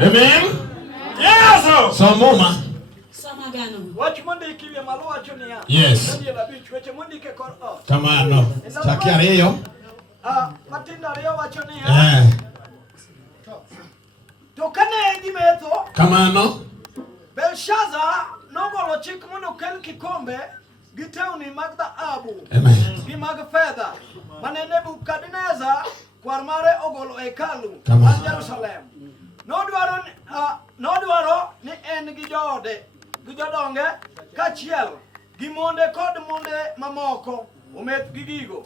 Amen. Yes. So mama. Yes. Come on, no. Chakia hiyo. Matinda leo wachonia. Tokane gimeto. Come on, no. Belshaza nogolo chik mono kel kikombe giteuni mag dhahabu. Amen. Gi mag fedha. Mane Nebukadneza kwarmare ogolo hekalu mar Jerusalem. Nodwaro ni en gi jode, gi jodonge kachiel gi monde kod monde mamoko ometh gi gigo.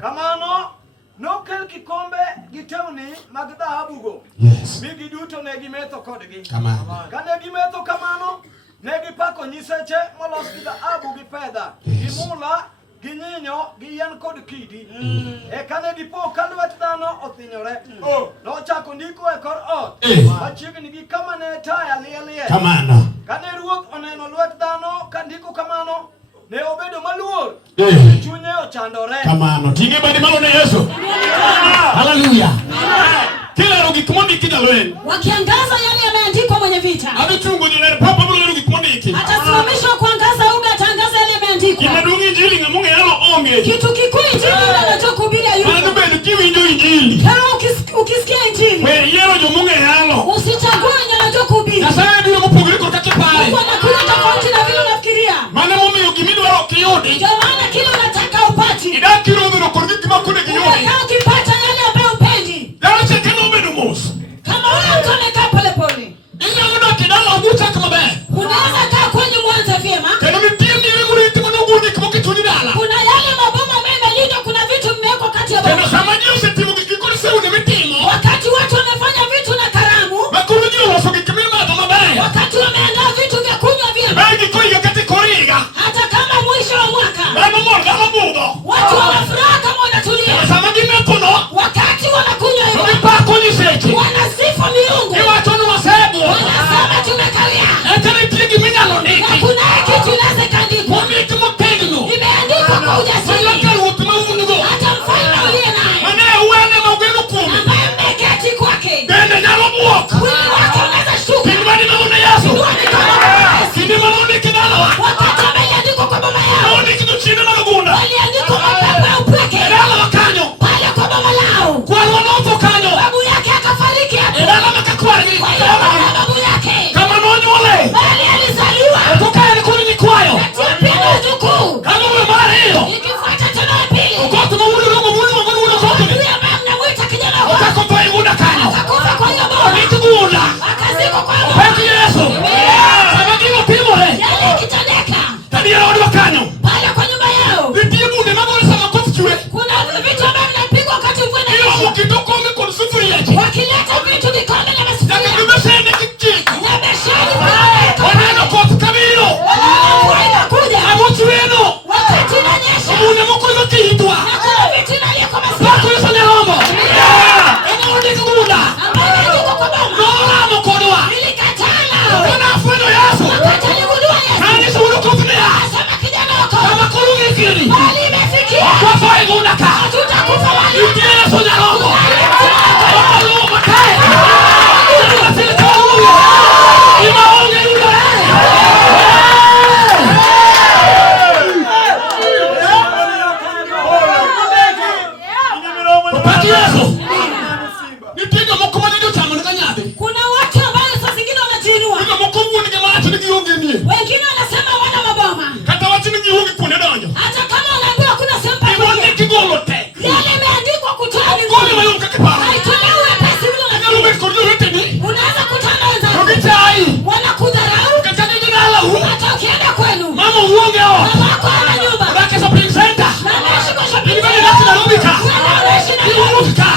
Kamano nokel kikombe gi tewni mag dhahabu go. Yes. Mi giduto ne gimetho kodgi. Kamano. Kane gimetho kamano ne gipako nyiseche molos gi dhahabu gi fedha, gi mula gi nyinyo gi yien kod kidi. Kane dipo ka lwet dhano othinyore, nochako ndiko e kor ot machiegni gi kama ne taya lielie. Kamano. Kane ruoth oneno lwet dhano ka ndiko kamano, ne obedo maluor. Chunye ochandore. Kamano. Tinge badi malo ne Yesu. Hallelujah. Kila rogi kumondi kida lwen. Wakiangaza yale yameandikwa mwenye vita. Abichungu nile papa mlo rogi kumondi iki. Atasimamishwa kuangaza unga atangaza yale yameandikwa. Kimedungi injili ngamunge yalo onge. Kitu kikuu injili anachokuhubiri yuko. Anabedu kiwi ndio injili. Kama ukisikia injili. Wewe yalo jo munge yalo. Usichague yenye anachokuhubiri. Na sasa ndio mpogiri kwa kake pale. Mungu anakuja tofauti na vile unafikiria. Maana mume ukimidi wao kiodi. Ndio maana kile unataka upati. Idaki roho ndio kurudi kama kuna kiodi. Kama ukipata yale ambayo upendi. Dala chekeno umedu mos. Kama wewe unakaa pole pole. Inyo ndo kidala ubucha kama be. Unaweza kaa kwenye mwanzo vyema. Kana mitie mimi mliti mwana nguni kama kitu dala. Kuna yale maboma yamelindwa, kuna vitu mmewekwa kati ya boma. Kana samadio setimu kikoni sasa ni mitimo. Wakati watu wanafanya vitu na karamu. Makurudio wasoki kimima kama be. Wakati wameandaa vitu vya kunywa vyema. Bagi koiga kati koriga. Hata kama mwisho wa mwaka. Baba mwana kama budo. Watu wanafuraha kama wanatulia. Samadi mekono. Wakati wanakunywa hivyo. Mpako ni sechi. Wanasifu miungu. Ni watu wasebu. Wanasema tumekawia. Etani tiki minyalo niki. Na kuna kitu inawezekandikwa. Mwiki mkegno. Imeandikwa kwa ujasiri. Hata mfalme uliye naye. Mane uwene maugenu kumi. Ambaye mmeketi kwake. Bende nyalo muoka. Mwili wake unaweza shuka. Kinimani maune Yesu. Kinimani kidala. Wakati wameandikwa kwa baba yao. Mauni kitu chini na lagunda. Waliandikwa mapepo ya upweke. Edala wakanyo. Pale kwa baba lao. Kwa wanofu kanyo. Babu yake akafariki hapo. Edala makakwari. Kwa hiyo babu yake. Kama nonyo wale. Bali alizaliwa. Ukukaya ni kuni ni kwayo. Pia ujukuu. Kama uwe mara hiyo. Ikifuata tena pili. Ukotu mwuli rungu mwuli mwuli mwuli kotu ni. Huyo mama mnamwita kijana wako. Ukakopa igunda kanyo. Akakufa kwa hiyo bora. Ukitugunda. Akazikwa kwa hiyo. Peki Yesu. Sabagino timore. Yale ikitendeka. Tadi ya wadi wakanyo. Pale kwa nyumba yao. Vitie munde magore sama kofu chue. Kuna vitu ambavyo vinapigwa wakati mvua inanyesha. Iyo ukitoko umekonu sufuri yechi. Wakileta vitu vikombe na masufuria. Yaka kumeshene kichiko. Na besheni pale. Waneno kofu kamilo. Mvua inakuja. Amuchi weno. Wakati inanyesha. Mune moko yokiitwa. Na kuna vitu inalia kwa masufuria. Pako yusa nyarombo. Eno udiki muda. Ambaye inaandikwa kwa boma. Nola mokodwa. Nilikatala. Wana afueno Yesu. Wakati aligundua Yesu. Nani suuru kufunia. Asema kijana wako. Kama kurungi kiri. Bali imefikia. Wakofa igunda ka. Hatutakufa wali. Itie Yesu nyarombo. Wakaluma kaya. Imaonge yule. Pati Yesu. Nipiga mkomaji ndio chama nikanyade. Kuna watu ambao saa zingine wanajiinua. Nipiga mkomu ni jamaa ati nigionge mie. Wengine wanasema wana maboma. Kata wati nigionge kune donyo. Hata kama unaambiwa kuna sempa. Ni wani kigolo te. Yale imeandikwa kutoa ni Ngoni mayonka kipara. haitolewi pesa vile Ngalo unafikiri. mekorjo yote ni. Unaweza kutana wenzako. Rogitai. Wanakudharau. Kakani dinala hu. Hata ukienda kwenu. Mama uonge hao. Mama wako ana nyumba. Rake shopping center. Na anaishi kwa shopping Ni bali center. nasi na rubika. Na anaishi na Ni rubika.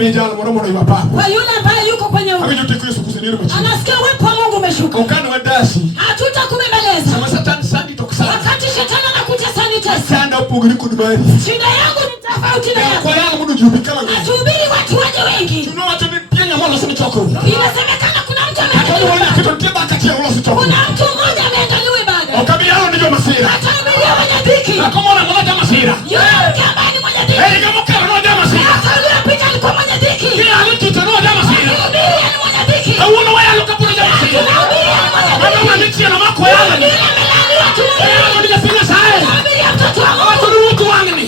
Mijalo moromo iwa papa. Kwa yule ambaye yuko kwenye Hapo yote Yesu kusiniri machi. anasikia uwepo wa Mungu umeshuka. Ukano wa dasi. Hatutakubembeleza. Sama Satan sandi tokusana. Wakati shetani anakuja sanitize. Sanda upugiri kudumari. Shida yangu ni tofauti na yako. Kwa yangu mundu jubikala. Atubiri watu waje wengi. Tuno watu ni pienya mola sema choko. Inasemekana kuna mtu Hata wala kitu tiba kati ya ulosi choko. kuna mtu mmoja ameandaliwa ibada. Okabiyalo ndio masira. Atahubiria mwenye dhiki. Akomona mmoja masira. Yule mke ambaye ni mwenye dhiki. Kama kama mmoja masira. Aliyepita alikuwa mwenye dhiki. Kila mtu tunaona masira. Hubiria ni mwenye dhiki. Uno waya lokapuna jamaa masira. Hubiria ni mwenye dhiki. Mama mnichi na mako yale. Hubiria amelaliwa tu. Leo ningepinga sae. Hubiria mtoto wangu. Watu ni mtu wangu ni.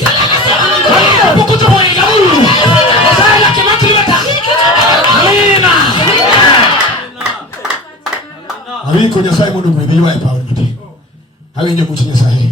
Bukuto wa Igaulu. Sasa la kimaki leta. Amina. Awiko nyasaye mundu mwebiwa epa onite. Awe nyo muchinya sahe.